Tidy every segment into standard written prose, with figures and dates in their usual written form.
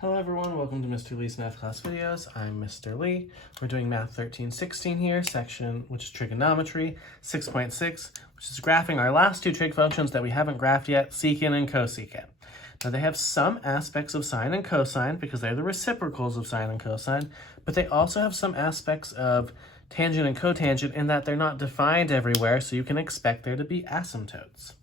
Hello everyone, welcome to Mr. Lee's Math Class Videos. I'm Mr. Lee. We're doing Math 1316 here, section which is trigonometry, 6.6, which is graphing our last two trig functions that we haven't graphed yet, secant and cosecant. Now they have some aspects of sine and cosine because they're the reciprocals of sine and cosine, but they also have some aspects of tangent and cotangent in that they're not defined everywhere, so you can expect there to be asymptotes.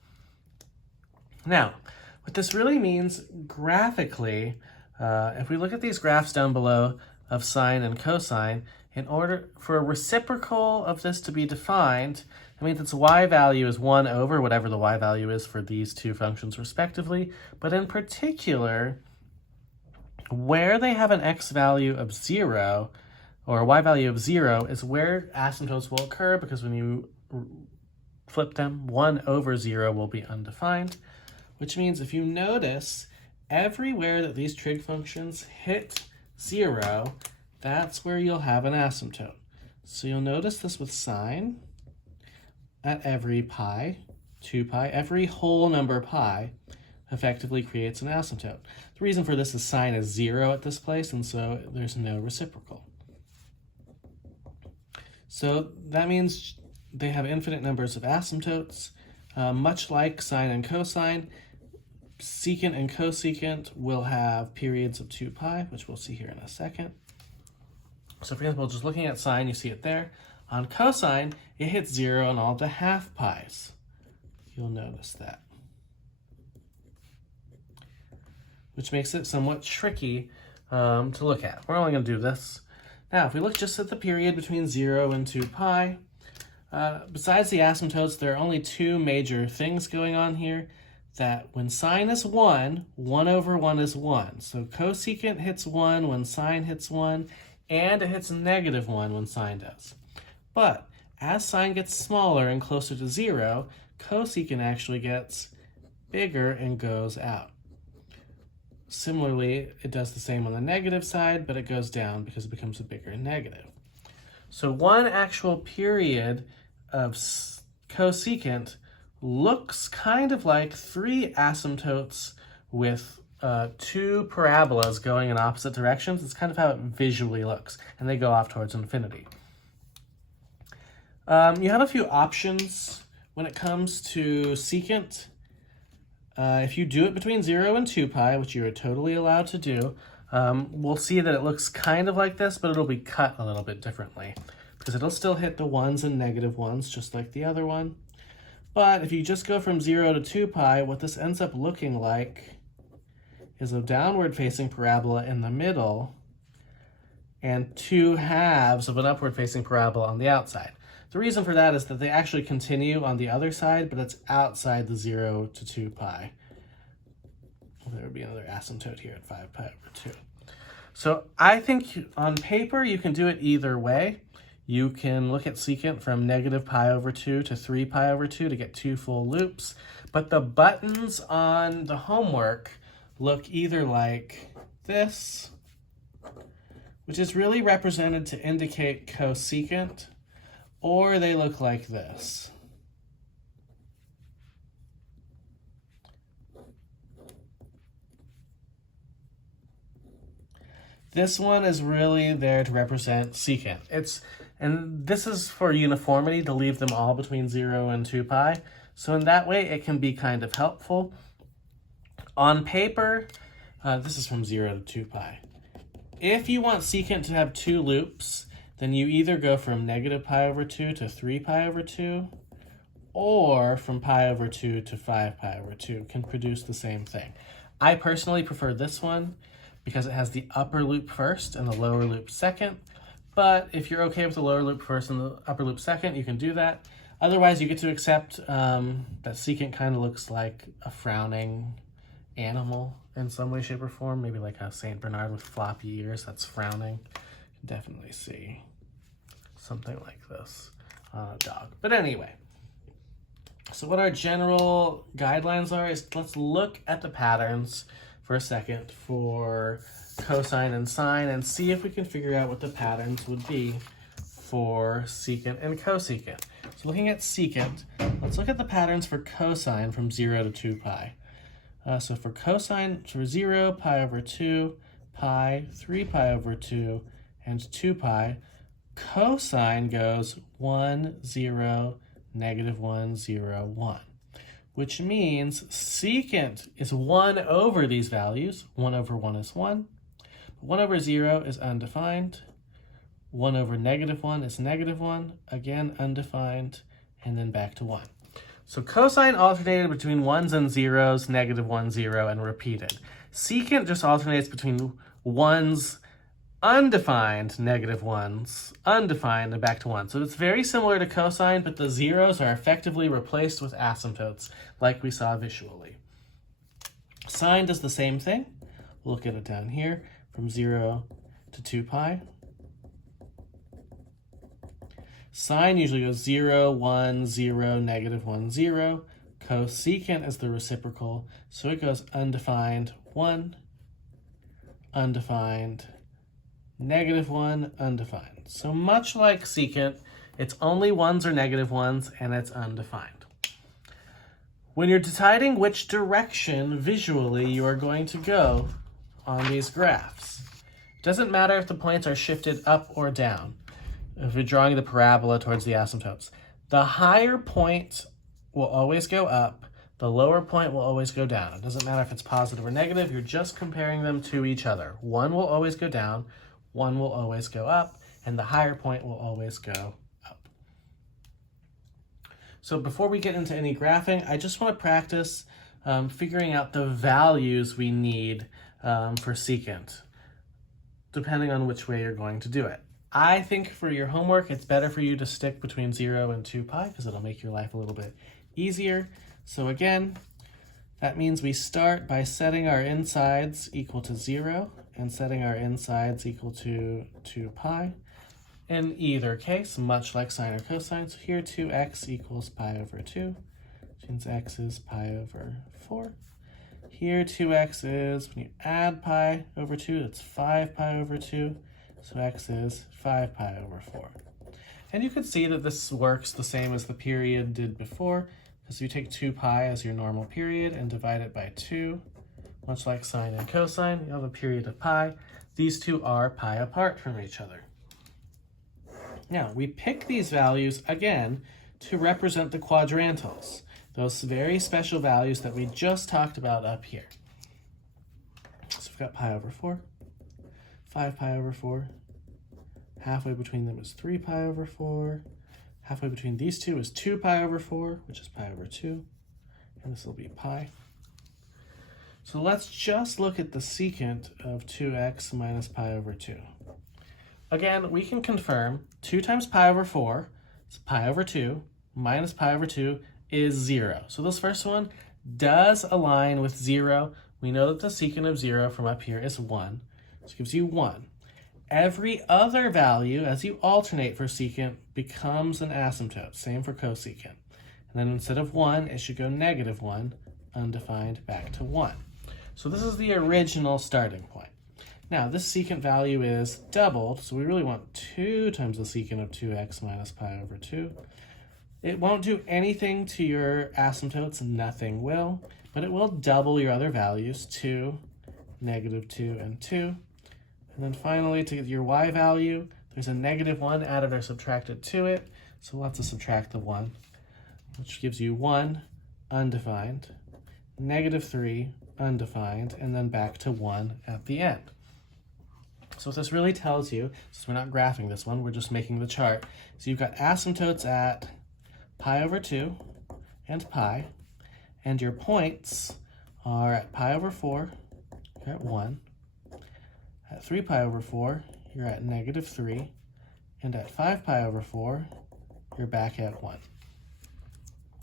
Now, what this really means graphically, if we look at these graphs down below of sine and cosine, in order for a reciprocal of this to be defined, that means its y value is 1 over whatever the y value is for these two functions respectively. But in particular, where they have an x value of 0 or a y value of 0 is where asymptotes will occur, because when you flip them, 1 over 0 will be undefined, which means if you notice, everywhere that these trig functions hit 0, that's where you'll have an asymptote. So you'll notice this with sine at every pi, 2 pi, every whole number pi effectively creates an asymptote. The reason for this is sine is 0 at this place, and so there's no reciprocal. So that means they have infinite numbers of asymptotes, much like sine and cosine. Secant and cosecant will have periods of 2 pi, which we'll see here in a second. So for example, just looking at sine, you see it there. On cosine, it hits 0 on all the half pi's. You'll notice that, which makes it somewhat tricky to look at. We're only going to do this. Now, if we look just at the period between 0 and 2 pi, besides the asymptotes, there are only two major things going on here. That when sine is 1, 1 over 1 is 1. So cosecant hits 1 when sine hits 1, and it hits negative 1 when sine does. But as sine gets smaller and closer to 0, cosecant actually gets bigger and goes out. Similarly, it does the same on the negative side, but it goes down because it becomes a bigger negative. So one actual period of cosecant looks kind of like 3 asymptotes with 2 parabolas going in opposite directions. It's kind of how it visually looks, and they go off towards infinity. You have a few options when it comes to secant. If you do it between 0 and 2 pi, which you're totally allowed to do, we'll see that it looks kind of like this, but it'll be cut a little bit differently, because it'll still hit the 1s and negative 1s just like the other one. But if you just go from 0 to 2 pi, what this ends up looking like is a downward-facing parabola in the middle and 2 halves of an upward-facing parabola on the outside. The reason for that is that they actually continue on the other side, but it's outside the 0 to 2 pi. There would be another asymptote here at 5 pi over 2. So I think on paper you can do it either way. You can look at secant from negative pi over 2 to 3 pi over 2 to get 2 full loops. But the buttons on the homework look either like this, which is really represented to indicate cosecant, or they look like this. This one is really there to represent secant. And this is for uniformity, to leave them all between 0 and 2 pi. So in that way, it can be kind of helpful. On paper, this is from 0 to 2 pi. If you want secant to have 2 loops, then you either go from negative pi over 2 to 3 pi over 2, or from pi over 2 to 5 pi over 2 can produce the same thing. I personally prefer this one because it has the upper loop first and the lower loop second. But if you're okay with the lower loop first and the upper loop second, you can do that. Otherwise, you get to accept that secant kind of looks like a frowning animal in some way, shape, or form. Maybe like a Saint Bernard with floppy ears that's frowning. You can definitely see something like this on a dog. But anyway, so what our general guidelines are is let's look at the patterns for a second for cosine and sine and see if we can figure out what the patterns would be for secant and cosecant. So looking at secant, let's look at the patterns for cosine from 0 to 2 pi. So for cosine, for 0, pi over 2, pi, 3 pi over 2, and 2 pi, cosine goes 1, 0, negative 1, 0, 1, which means secant is 1 over these values. 1 over 1 is 1. 1 over 0 is undefined. 1 over negative 1 is negative 1, again undefined, and then back to 1. So cosine alternated between 1s and 0s, negative 1, 0, and repeated. Secant just alternates between 1s, undefined, negative 1s, undefined, and back to 1. So it's very similar to cosine, but the zeros are effectively replaced with asymptotes, like we saw visually. Sine does the same thing. We'll look at it down here, from 0 to 2 pi. Sine usually goes 0, 1, 0, negative 1, 0. Cosecant is the reciprocal, so it goes undefined, 1, undefined, negative 1, undefined. So much like secant, it's only 1s or negative 1s, and it's undefined. When you're deciding which direction visually you are going to go on these graphs, it doesn't matter if the points are shifted up or down. If you're drawing the parabola towards the asymptotes, the higher point will always go up, the lower point will always go down. It doesn't matter if it's positive or negative, you're just comparing them to each other. One will always go down, one will always go up, and the higher point will always go up. So before we get into any graphing, I just want to practice figuring out the values we need for secant, depending on which way you're going to do it. I think for your homework, it's better for you to stick between 0 and 2 pi because it'll make your life a little bit easier. So again, that means we start by setting our insides equal to 0 and setting our insides equal to 2 pi. In either case, much like sine or cosine, so here 2x equals pi over 2, which means x is pi over 4. Here 2x is, when you add pi over 2, it's 5 pi over 2. So x is 5 pi over 4. And you can see that this works the same as the period did before, because you take 2 pi as your normal period and divide it by 2. Much like sine and cosine, you have a period of pi. These two are pi apart from each other. Now, we pick these values, again, to represent the quadrantals, those very special values that we just talked about up here. So we've got pi over 4. 5 pi over 4. Halfway between them is 3 pi over 4. Halfway between these two is 2 pi over 4, which is pi over 2. And this will be pi. So let's just look at the secant of 2x minus pi over 2. Again, we can confirm 2 times pi over 4 is pi over 2 minus pi over 2 is 0. So this first one does align with 0. We know that the secant of 0 from up here is 1. Which gives you 1. Every other value, as you alternate for secant, becomes an asymptote. Same for cosecant. And then instead of 1, it should go negative 1, undefined, back to 1. So this is the original starting point. Now, this secant value is doubled, so we really want 2 times the secant of 2x minus pi over 2. It won't do anything to your asymptotes, nothing will, but it will double your other values, 2, negative 2, and 2. And then finally, to get your y value, there's a negative 1 added or subtracted to it. So we'll have to subtract the 1, which gives you 1, undefined, negative 3, undefined, and then back to 1 at the end. So what this really tells you, since we're not graphing this one, we're just making the chart. So you've got asymptotes at pi over 2 and pi, and your points are at pi over 4, you're at 1. At 3 pi over 4, you're at negative 3. And at 5 pi over 4, you're back at 1.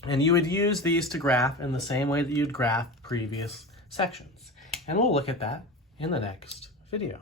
And you would use these to graph in the same way that you'd graph previous sections. And we'll look at that in the next video.